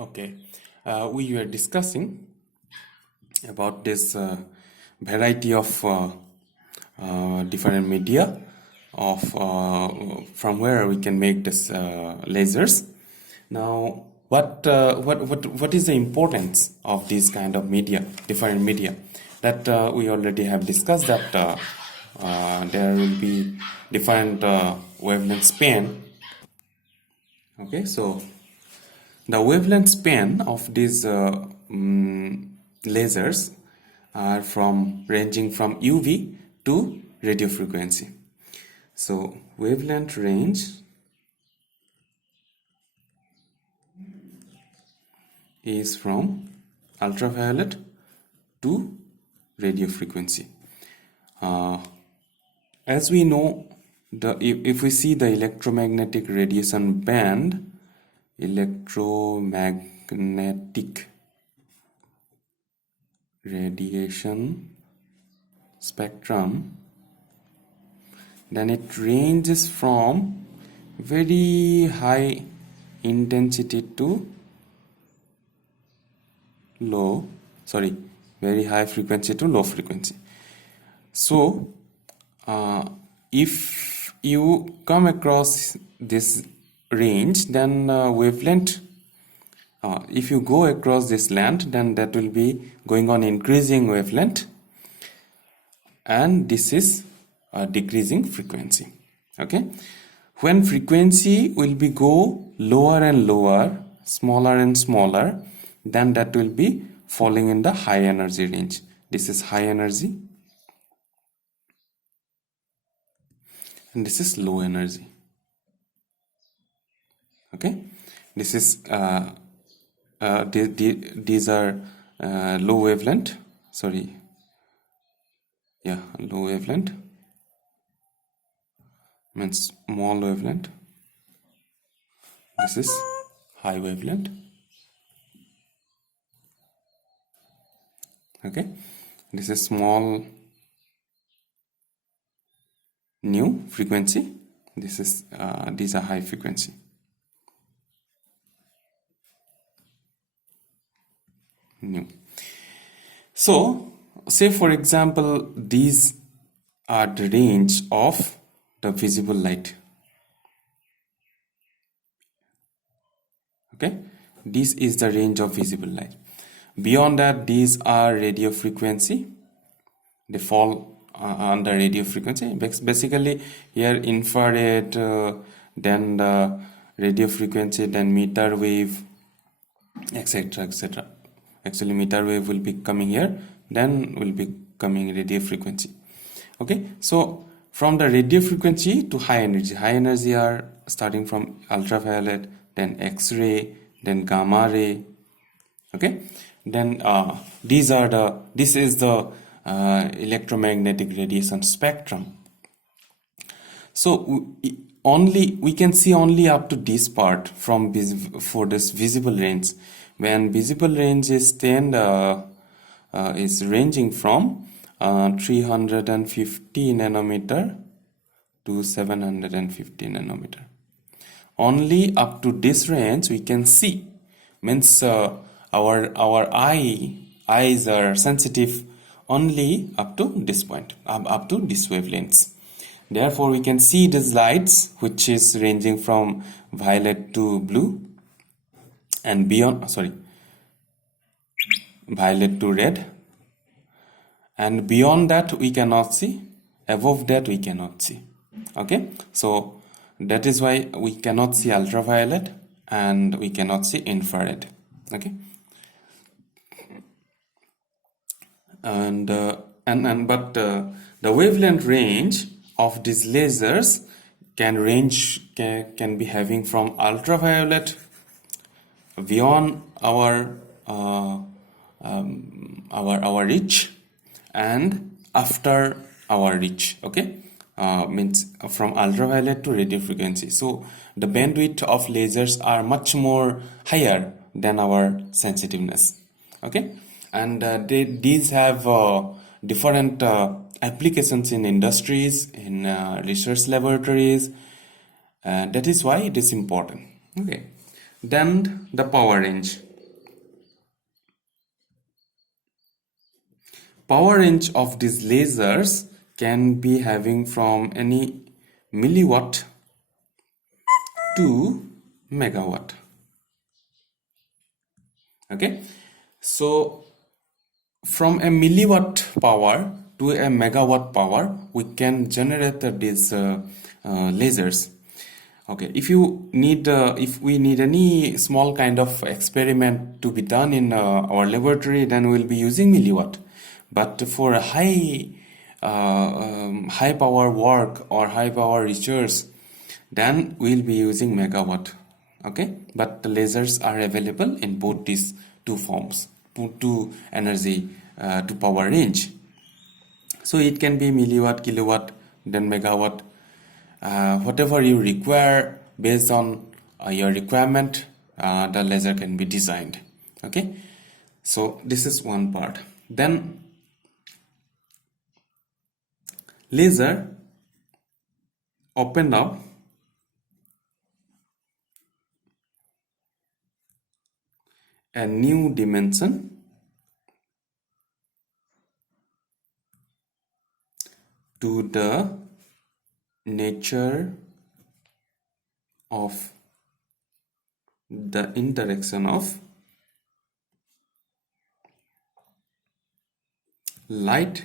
Okay, we were discussing about this variety of different media of from where we can make this lasers. Now, what is the importance of this kind of media, different media? That we already have discussed that there will be different wavelength span. Okay, so the wavelength span of these lasers are ranging from UV to radio frequency. So wavelength range is from ultraviolet to radio frequency. As we know, if we see the electromagnetic radiation band, electromagnetic radiation spectrum, then it ranges from very high intensity to very high frequency to low frequency. So if you come across this range, then wavelength, if you go across this land, then that will be going on increasing wavelength, and this is a decreasing frequency. Okay, when frequency will be go lower and lower, smaller and smaller, then that will be falling in the high energy range. This is high energy and this is low energy. Okay, this is these are low wavelength, low wavelength means small wavelength. This is high wavelength. Okay, this is small new frequency. This is these are high frequency. New. So say for example, these are the range of the visible light. Okay, this is the range of visible light. Beyond that, these are radio frequency. They fall under radio frequency. Basically here infrared, then the radio frequency, then meter wave, etc, etc. Actually meter wave will be coming here, then will be coming radio frequency. Okay, so from the radio frequency to high energy are starting from ultraviolet, then X-ray, then gamma ray. Okay, then this is the electromagnetic radiation spectrum. So we can see only up to this part for this visible range. When visible range is is ranging from 350 nanometer to 750 nanometer. Only up to this range we can see. Means our eyes are sensitive only up to this point, up to this wavelengths. Therefore we can see these lights which is ranging from violet to blue, and beyond, violet to red, and beyond that we cannot see, above that we cannot see. Okay, so that is why we cannot see ultraviolet and we cannot see infrared. Okay, but the wavelength range of these lasers can be having from ultraviolet beyond our reach and after our reach. Okay, means from ultraviolet to radio frequency. So the bandwidth of lasers are much more higher than our sensitiveness. Okay, and these have different applications in industries, in research laboratories. That is why it is important. Okay, Then the power range. Power range of these lasers can be having from any milliwatt to megawatt. Okay, so from a milliwatt power to a megawatt power, we can generate these lasers. Okay, if we need any small kind of experiment to be done in our laboratory, then we'll be using milliwatt. But for a high power work or high power research, then we'll be using megawatt. Okay, but the lasers are available in both these two forms, two energy to power range. So it can be milliwatt, kilowatt, then megawatt, whatever you require based on your requirement, the laser can be designed. Okay, so this is one part. Then laser opened up a new dimension to the nature of the interaction of light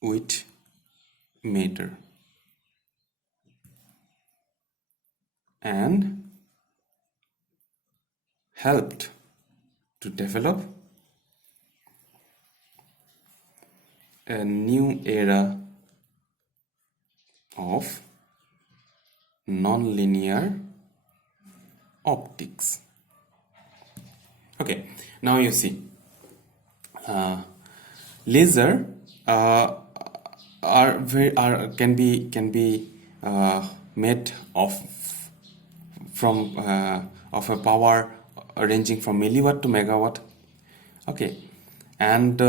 with matter, and helped to develop a new era of non-linear optics. Okay, now you see, laser can be made of a power ranging from milliwatt to megawatt. Okay, and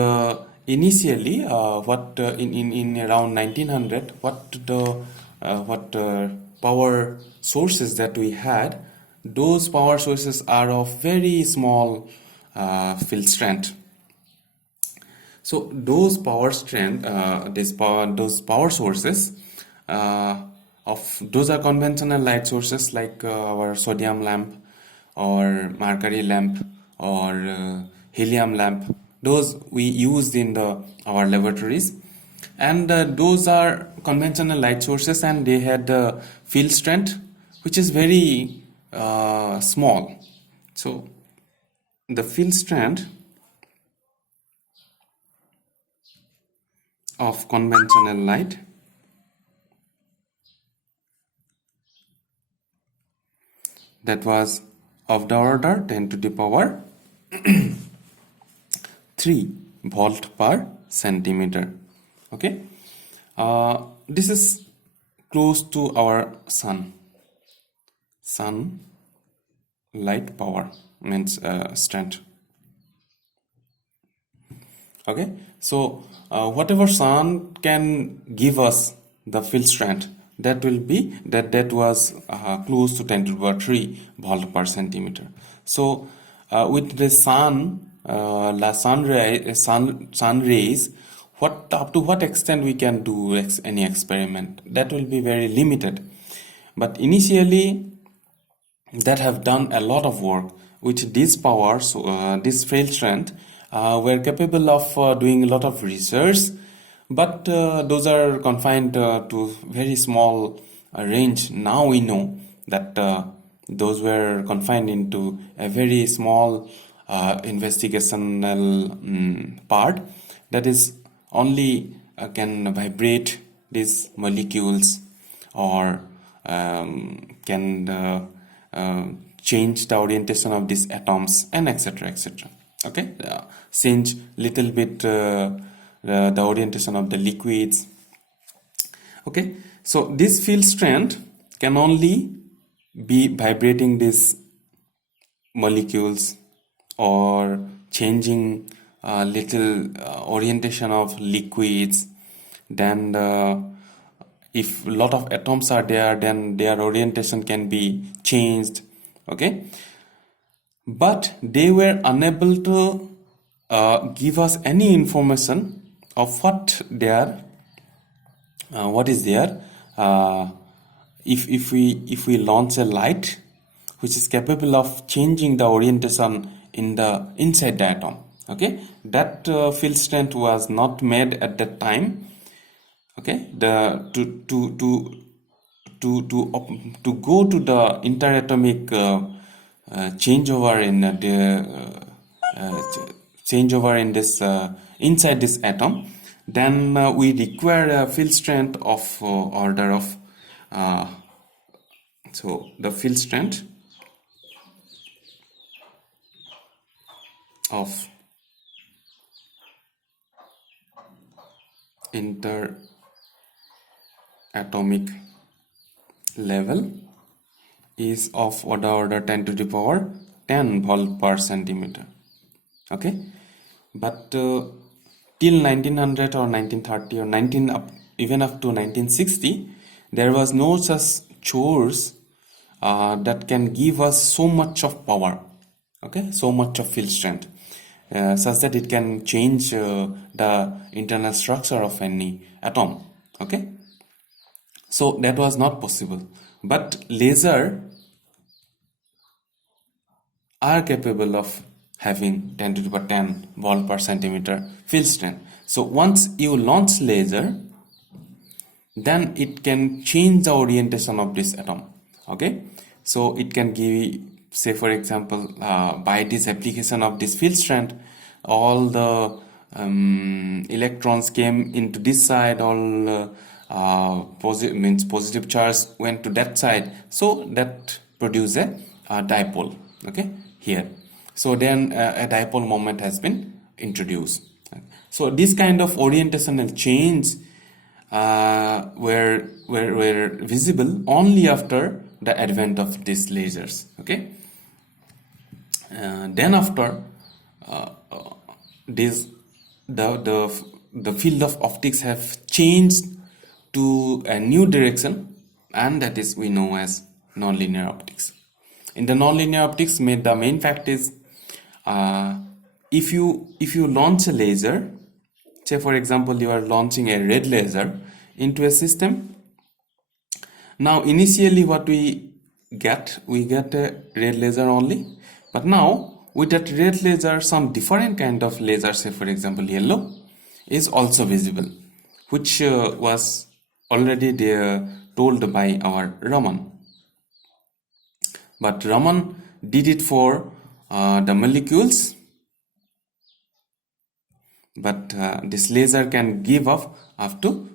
initially, in around 1900, what power sources that we had, those power sources are of very small field strength. So those power sources those are conventional light sources like our sodium lamp or mercury lamp or helium lamp. Those we used in our laboratories, and those are conventional light sources, and they had field strength which is very small. So the field strength of conventional light that was of the order 10 to the power 3 volt per centimeter. Okay, this is close to our sun light power means strength. Okay, so whatever sun can give us the field strength, that was close to 10 to the power 3 volt per centimeter. So with the sun rays, up to what extent we can do any experiment, that will be very limited. But initially, that have done a lot of work with these powers, this field strength, were capable of doing a lot of research, but those are confined to very small range. Now we know that those were confined into a very small investigational part, that is only can vibrate these molecules or can change the orientation of these atoms and etc. etc. Okay, change little bit the orientation of the liquids. Okay, so this field strength can only be vibrating these molecules or changing little orientation of liquids. Then if a lot of atoms are there, then their orientation can be changed Okay, but they were unable to give us any information of what is there if we launch a light which is capable of changing the orientation in the inside the atom. Okay, that field strength was not made at that time. Okay, the to go to the interatomic changeover in changeover in this inside this atom, then we require a field strength of order of so the field strength of interatomic level is of the order 10 to the power 10 volt per centimeter. Okay, but till 1900 or 1930 or 19 up, even up to 1960, there was no such source that can give us so much of power. Okay, so much of field strength such that it can change the internal structure of any atom. Okay, so that was not possible, but laser are capable of having 10 to the power 10 volt per centimeter field strength. So once you launch laser, then it can change the orientation of this atom. Okay, so it can give, say for example, by this application of this field strength, all the electrons came into this side, all positive charge went to that side, so that produce a dipole. Okay, here, so then a dipole moment has been introduced. So this kind of orientational change were visible only after the advent of these lasers. Okay, then after this the field of optics have changed to a new direction, and that is we know as nonlinear optics. In the nonlinear optics, the main fact is if you launch a laser, say for example you are launching a red laser into a system. Now initially what we get a red laser only, but now with that red laser some different kind of laser, say for example yellow, is also visible, which was already there told by our Raman. But Raman did it for the molecules, but this laser can give off up to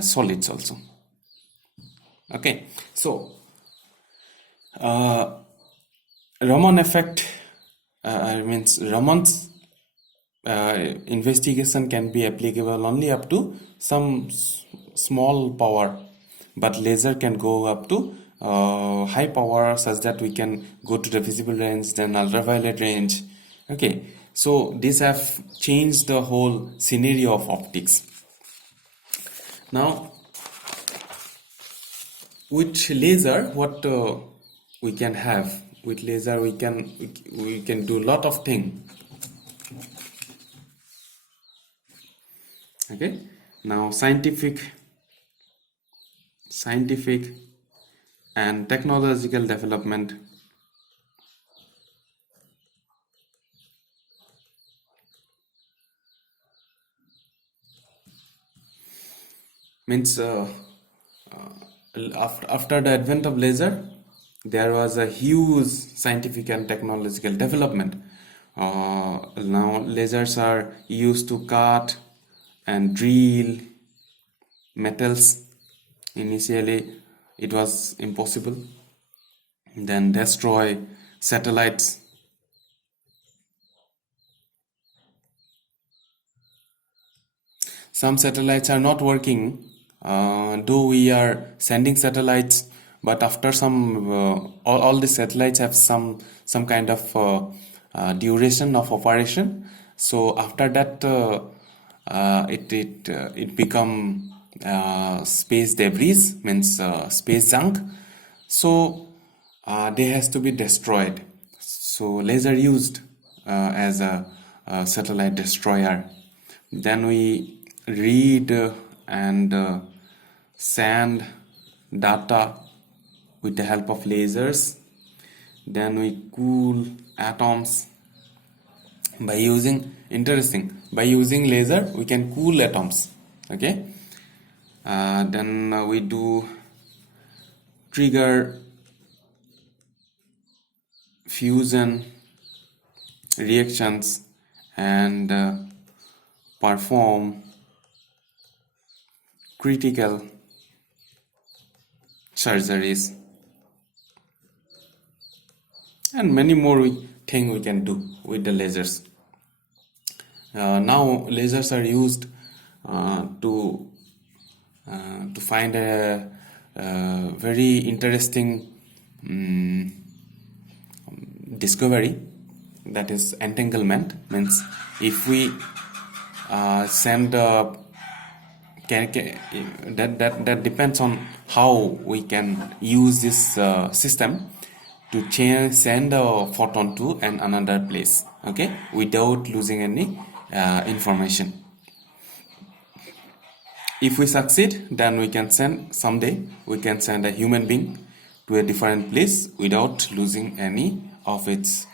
solids also. Okay, so Raman effect means Raman's investigation can be applicable only up to some small power, but laser can go up to high power, such that we can go to the visible range, then ultraviolet range. Okay, so these have changed the whole scenario of optics. Now with laser, what we can have with laser, we can do a lot of things. Okay, now scientific and technological development means after the advent of laser, there was a huge scientific and technological development. Now lasers are used to cut and drill metals. Initially it was impossible. Then destroy satellites. Some satellites are not working, though we are sending satellites, but after some all the satellites have some kind of duration of operation. So after that it become space debris, means space junk. So they has to be destroyed. So laser used as a satellite destroyer. Then we read and send data with the help of lasers. Then we cool atoms by using, interesting, by using laser we can cool atoms. Okay. Then we do trigger fusion reactions and perform critical surgeries, and many more things we can do with the lasers. Now lasers are used to find a very interesting discovery, that is entanglement. Means if we send that depends on how we can use this system to send a photon to another place, okay, without losing any information. If we succeed, then we can someday we can send a human being to a different place without losing any of its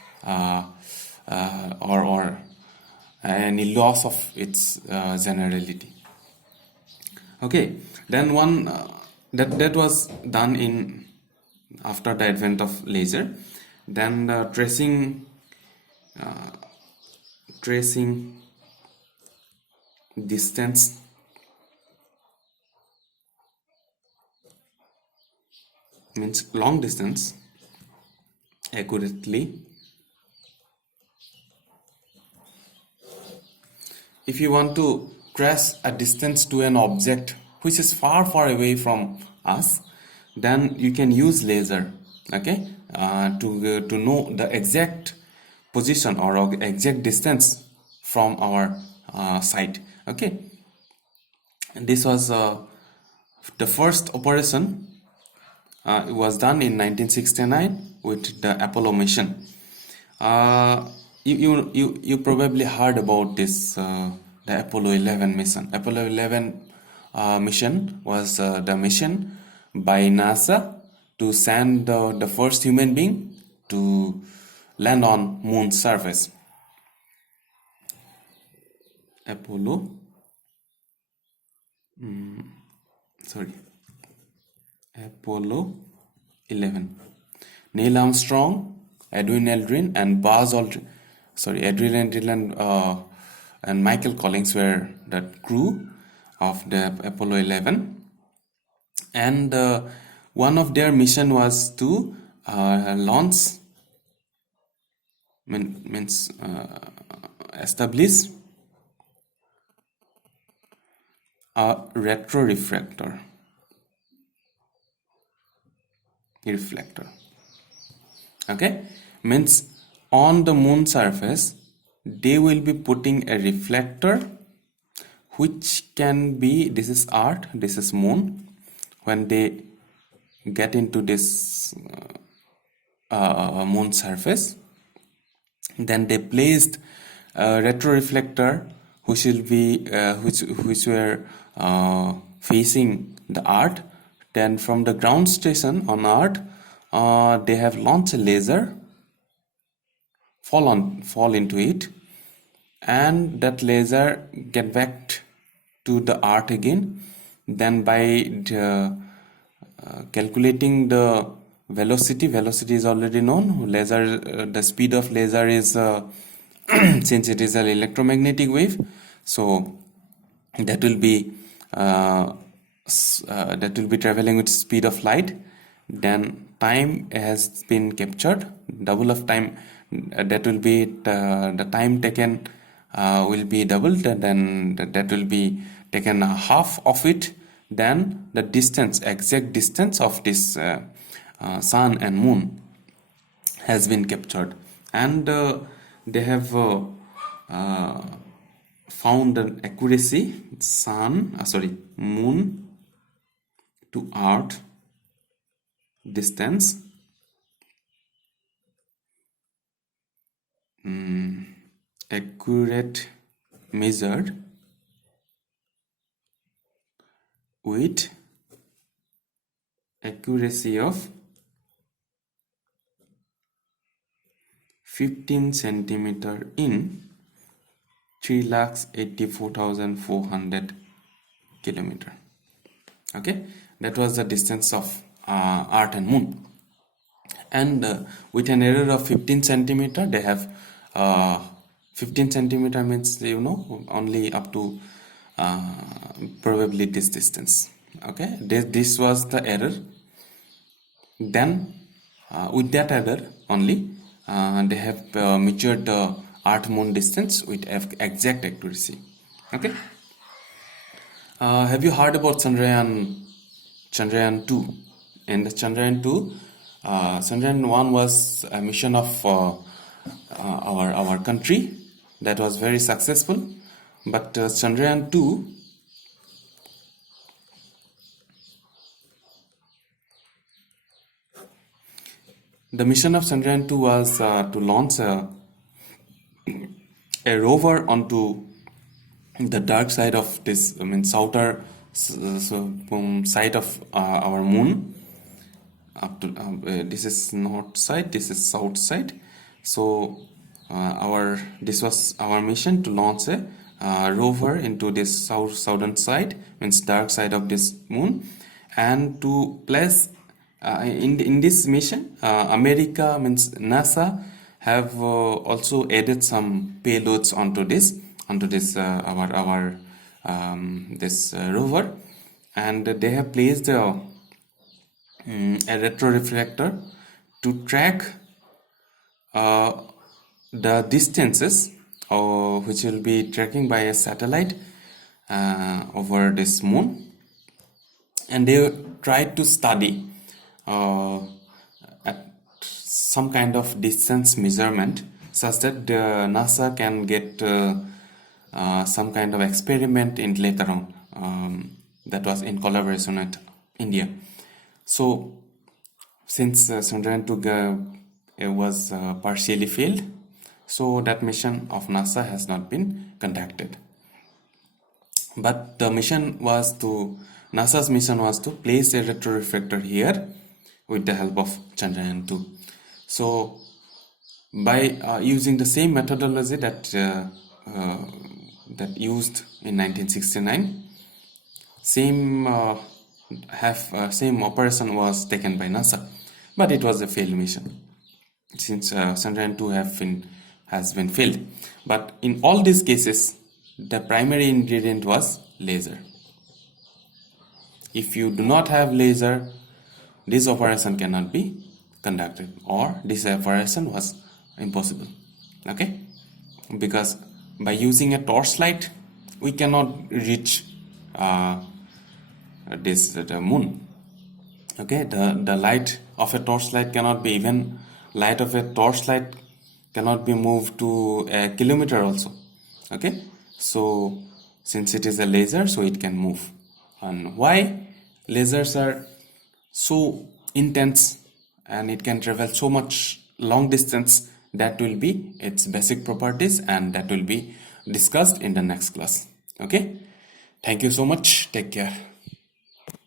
or any loss of its generality. Okay, then one that was done in after the advent of laser. Then the tracing distance means long distance accurately. If you want to trace a distance to an object which is far away from us, then you can use laser, okay, to know the exact position or exact distance from our site. Okay, and this was the first operation. It was done in 1969 with the Apollo mission. You probably heard about this, the Apollo 11 mission. Apollo 11 mission was the mission by NASA to send the first human being to land on moon's surface. Apollo 11. Neil Armstrong, Edwin Aldrin, and Aldrin and Michael Collins were the crew of the Apollo 11, and one of their mission was to launch, establish a reflector. Okay, means on the moon surface they will be putting a reflector which can be, this is Earth, this is moon. When they get into this moon surface, then they placed a retroreflector which will be which were facing the Earth. Then from the ground station on Earth, they have launched a laser, fall into it, and that laser get back to the Earth again. Then by calculating the velocity is already known. The speed of laser is since it is an electromagnetic wave, so that will be traveling with speed of light. Then time has been captured, double of time. That will be the time taken will be doubled, and then that will be taken half of it. Then the exact distance of this sun and moon has been captured, and they have found an accuracy moon to Earth distance accurate measured with accuracy of 15 centimeter in 3,84,400 kilometer. Okay, that was the distance of Earth and Moon. And with an error of 15 centimeter, they have 15 centimeter means, you know, only up to probably this distance. Okay, this was the error. Then with that error only, they have measured the Earth Moon distance with exact accuracy. Okay, have you heard about Chandrayaan 2? In the Chandrayaan 2, Chandrayaan 1 was a mission of our country that was very successful, but Chandrayaan 2, the mission of Chandrayaan 2 was to launch a rover onto the dark side of this, I mean, outer side of our moon. Up to this is north side, this is south side. So this was our mission, to launch a rover into this southern side, means dark side of this moon, and to place in this mission, America, means NASA, have also added some payloads onto this our this rover, and they have placed a retroreflector to track the distances which will be tracking by a satellite over this moon, and they tried to study at some kind of distance measurement such that NASA can get some kind of experiment in later on, that was in collaboration with India. So since Chandrayaan 2 was partially failed, so that mission of NASA has not been conducted. But the mission was NASA's mission was to place a retroreflector here with the help of Chandrayaan 2. So by using the same methodology that used in 1969, same operation was taken by NASA, but it was a failed mission since Chandrayaan 2 has been failed. But in all these cases, the primary ingredient was laser. If you do not have laser, this operation cannot be conducted, or this operation was impossible. Okay, because by using a torchlight, we cannot reach the moon. Okay, the light of a torchlight cannot be, even light of a torchlight cannot be moved to a kilometer also. Okay, so since it is a laser, so it can move. And why lasers are so intense and it can travel so much long distance, that will be its basic properties, and that will be discussed in the next class. Okay, thank you so much, take care.